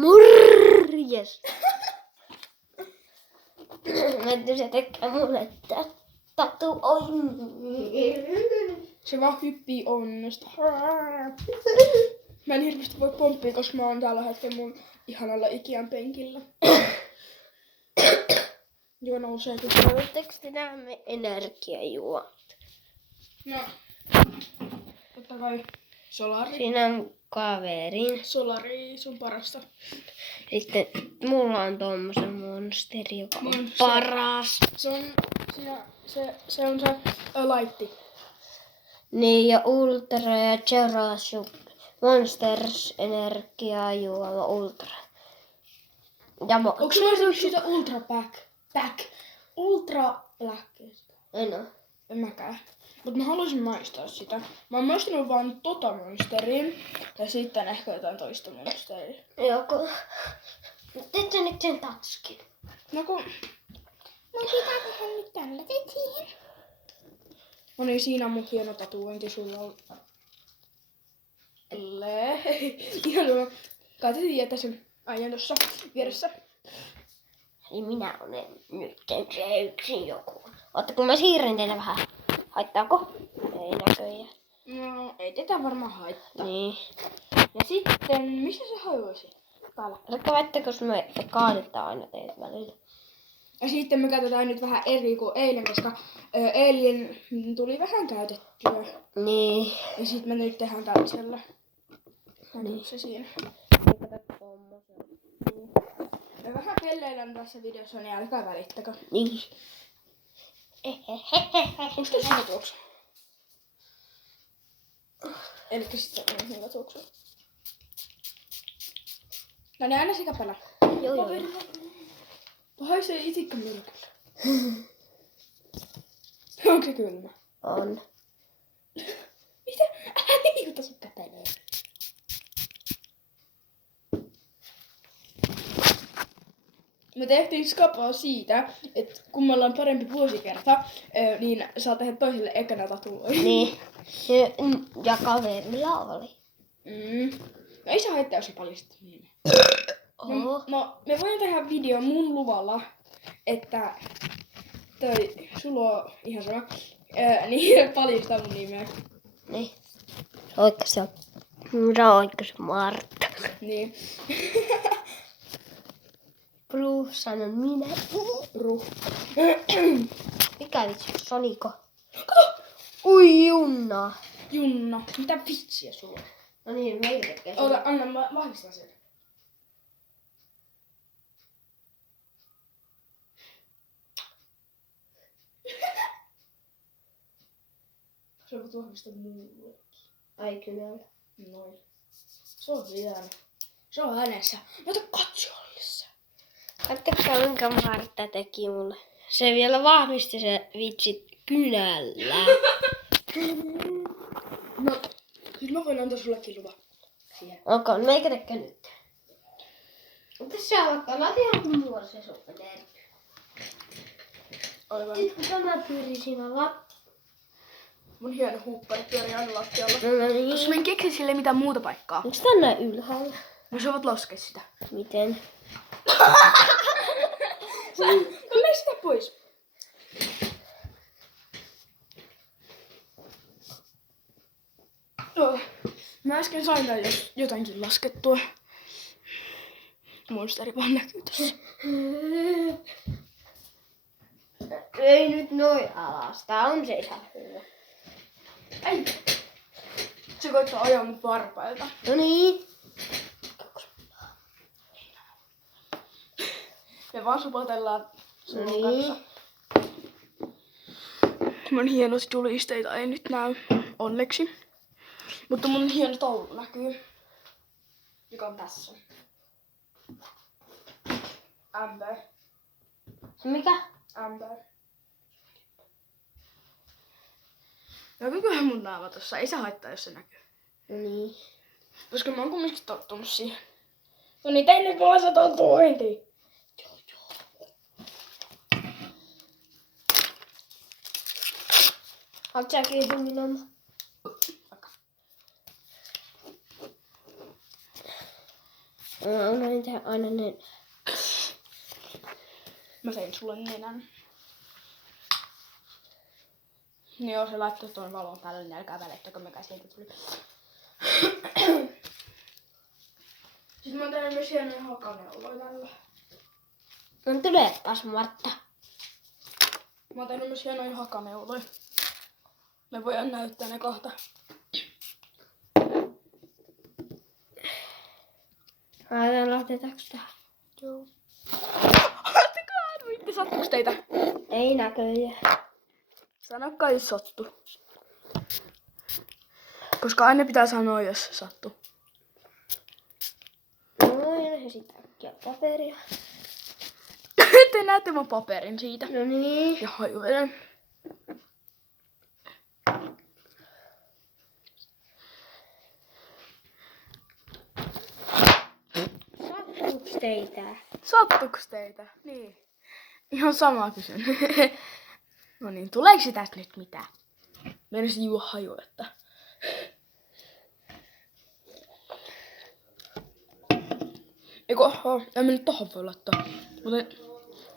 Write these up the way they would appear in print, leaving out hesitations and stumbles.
Morjes! Menty se tekee mulle tatuoinnin. Se vaan hyppii onnesta. Mä en hirveästi voi pomppia, koska mä oon tällä hetkellä mun ihanalla Ikean penkillä. Joo, nousee kyllä. Haluatteko te näemme energiajuot? No, totta kai Solari. Siinä on kaverin. Solari, se on parasta. Sitten mulla on tommosen monsteri, joka on Niin, paras. Se on se on se laitti. Niin, ja Ultra ja Jurassic Monsters energiajuoma Ultra. Ja Onko se maistunut siitä Ultra Pack? Ultra Blackista? En oo. En mäkään. Mut mä haluaisin maistaa sitä. Mä oon maistanut vaan tota monsteria. Ja sitten ehkä jotain toista monsteria. Joku. Teet sä nyt sen tatskin? No kun... No pitää tehdä nyt tällä siihen. No niin, siinä on mun hieno tatuointi. Sulla on... Ihan hyvä. Kai te tiedätte sen ajan tossa vieressä. Ei minä olen nyt se yksin joku. Ootta kun mä siirryn teitä vähän. Haittaako? Ei näköjään. No, ei tätä varmaan haittaa. Niin. Ja sitten, missä se hajoisi? Täällä. Oletko väittäkö, jos me kaadetaan aina teitä välillä? Ja sitten me käytetään nyt vähän eri kuin eilen, koska eilen tuli vähän käytettyä. Niin. Ja sitten me nyt tehdään tällaisella. Näkyykö se siinä? Me vähän pelleillään tässä videossa, niin älkää välittäkö. Niin. Onks tässä hyvä tuoksu? Elikkä sitten on hyvä tuoksu. No niin, aina sekapänä. Joo. Haisee itikka myrkyllä. Onko se kylmä? On. Mitä? Älä liikuta sun käpeleen. Me tehtiin skapaa siitä, että kun me ollaan parempi vuosikerta, niin saa tehdä toiselle ekana tatuoinnin. Niin. Ja kaverilla oli. No ei se haittaa, jos se paljastat nimen. No, me voidaan tehdä video mun luvalla, että sulla on ihan sama, niin paljastaa mun nimeä. Niin. Oikko se Martta? Niin. Bruce sanon minä. Mikä vitsi, Soniko? Ui Junna. Junna, mitä vitsiä sulla on? No niin, meillä tekee. Ota, anna mä vahvistan sen. Sä voit vahvistaa mulle. Ai kyllä. Noin. Se on hieno. Se on hänessä. Mä otan katsollissa. Katsokaa minkä Martta teki mulle. Se vielä vahvisti se vitsi kynällä. No, nyt mä voin antaa sullekin luvan. Siihen. Onko meikä tekee nyt? Mutta se on vaikka latihan muualla se suppeteeri. Aivan. Sitten kun tämä pyörii siinä Mun hieno huuppari pyörii aina lattialla. No niin. Koska mä en keksi sille mitään muuta paikkaa. Onks tänne ylhäällä? No sä voit laskea sitä. Miten? No mene sitä pois. Joo. Mä äsken sain tän jotenkin laskettua. Monsteri vaan näkyy tossa. Ei nyt noin alas. Tää on se ihan hyvä. Ei. Se koittaa ajaa mut varpailta. No niin. Me vaan supotellaan sun No niin. kanssa. Mun hienot julisteita ei nyt näy, onneksi. Mutta mun hieno taulu näkyy. Joka on tässä. Amber. Mikä? Amber. Näkyyköhän mun naama tossa? Ei se haittaa, jos se näkyy. No niin. Koska mä oon kumminkin tottunut siihen. No niin, tein nyt mulla se tatuointi. Haluatko sä kiinni minun? Mä unohdin tehdä aina ne. Mä tein sulle nenän. Niin joo, se laittoi tuon valon päälle, niin älkää välittäkö, mikä siitä tuli. Sitten mä oon tehnyt myös hienoja hakaneuloja tällä. No tuleepas Martta. Mä oon tehnyt myös hienoja hakaneuloja. Me voidaan näyttää ne kohta. Laitetaanko tähän? Joo. Ottakaa, viitte, sattuks teitä? Ei näköjään. Sanokaa, jos sattu. Koska aina pitää sanoa, jos sattuu. Noin, sitten äkkiä paperia. Te näette mun paperin siitä. No niin. Ja hajuinen. Sattuuks teitä? Sattuks teitä? Niin. Ihan sama kysyn. No niin, tuleeko tästä nyt mitään? Meinasin juo hajuetta. Eiku, en mä nyt tohon voi laittaa.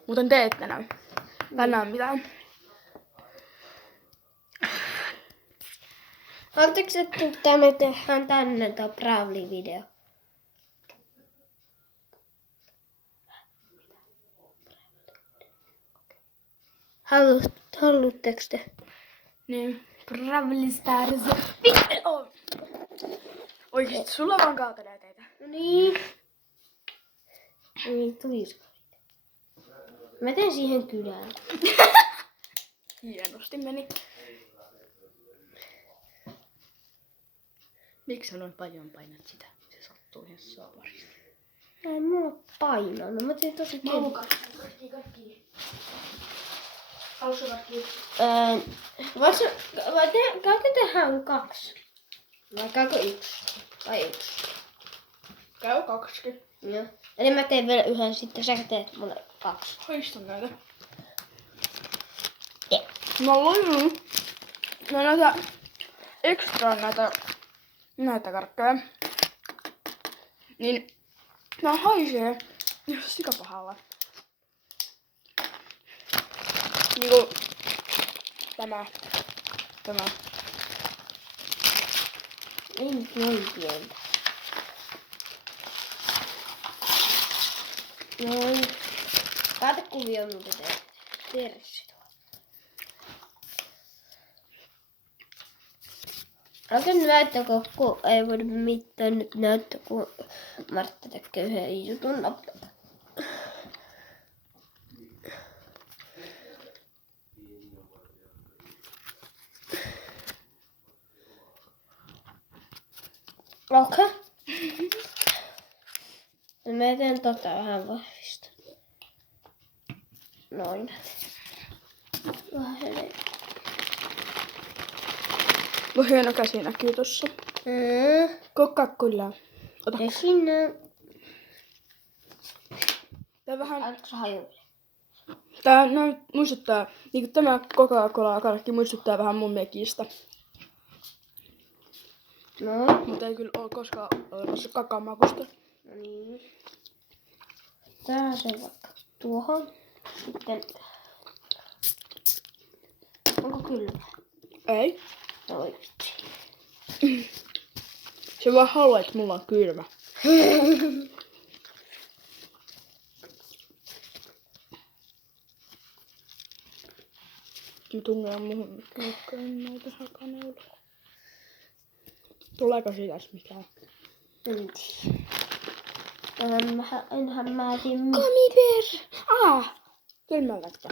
Muuten te ette näy. Tänään mitään. Oletteko että me tehdään tänne tuo Bravli-video? Haluatteko te? Niin. Bravli Stars. Oikeesti, sulla vaan kaatelee teitä. No niin. Niin, tulisiko? Mä teen siihen kylään. Hienosti meni. Miksi sä noin paljon painat sitä? Se sattuu ihan saavaristi. Ei mulla painanut. Mä teen tosi Kaikki. Alussa kaikki. Käykö tehdään 2? Vai käykö 1? Vai 1? Käy 2. Joo. Eli mä teen vielä yhden, sitten sä teet mulle 2. Haistan näitä. Yeah. Mä luin näitä ekstra näitä karkkeja. Niin nää haisee ihan sikapahalla. Niinku tämä. Ei nyt noin pientä. Noin. Kaatekuvio on mitä teet. Tersi tuo. Alkaa näyttää, kun ei voida mitään nyt näyttää, kun Martta tekee yhden jutun napata. Okei. Okay. Mä teen vähän vahvista. Noin. Vähän enemmän. Mun hieno käsi näkyy tossa. Coca-Cola. Ota. Ja sinne. Tää vähän... Oletko sä hajuille? Tää muistuttaa... Niinku tämä Coca-Cola-karkki muistuttaa vähän mun mekistä. No. Mutta ei kyllä oo koskaan olemassa kakamakusta. No niin. Tää se vaikka tuohon. Sitten... Onko kylmä? Ei. Oi vitsi. Se vaan haluaa, että mulla on kylmä. Mä tungen muhun näitä hakaneuloja. Tuleeko siitä mitään? En tiedä. Enhän mä tiedä. Komiper! Kylmälläkö?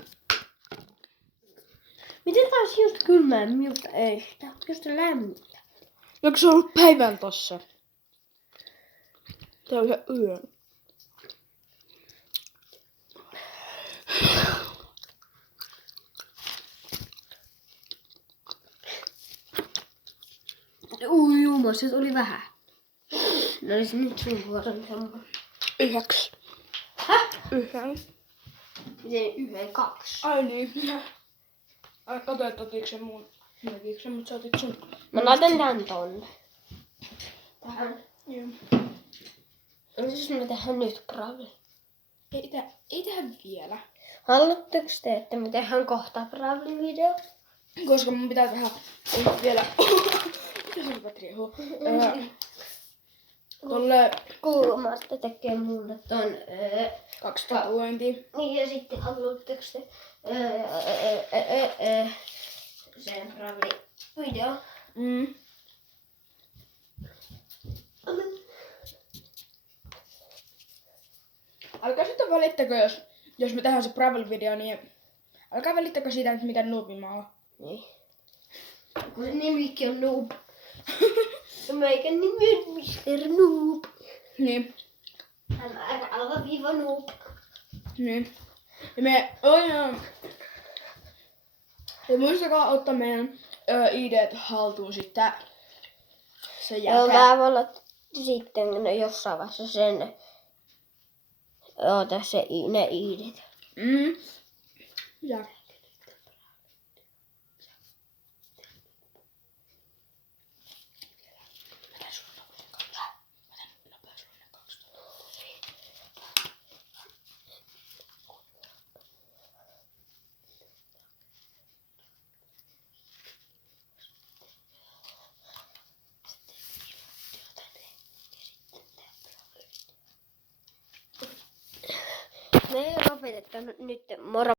Miten taas just kylmää miltä ei? Tää on just lämmintä. Onko se ollut päivän tossa? Tää on ihan yö. Jumala, se oli vähän. No olisi nyt sun vuoron semmoinen. 9. Häh? 9. Miten 2? Ai niin. Ai kato, että otiks se mun merkiksen, mut sä otit sun. Mä laitan tän tonne. Tähän. Joo. No siis me tehdään nyt Bravli. Ei tehdä vielä. Haluatteko te, että me tehdään kohta Bravli-video? Koska mun pitää tehdä vielä... Mitä se rupaa riehua? Tolle... Kun Martta tekee mulle ton... 2 tatuointia. Niin ja sitten haluatteko te... sen Bravli-video? Mm. Älkää sitten välittäkö, jos me tehdään se Bravli-video, niin älkää välittäkö siitä, että mitä noobi mä oon. Niin. Kun se nimikin on Noob. Meikän nimi on Mr. Noob. Niin. Noob. Niin. Ja me aina... Ja muistakaa ottaa meidän IDt haltuun sitten sen Joo, jälkeen. mä voin olla sitten jossain vaiheessa sen... Oota se ne iidit. Mm. Ja. Me lopetetaan nyt moro.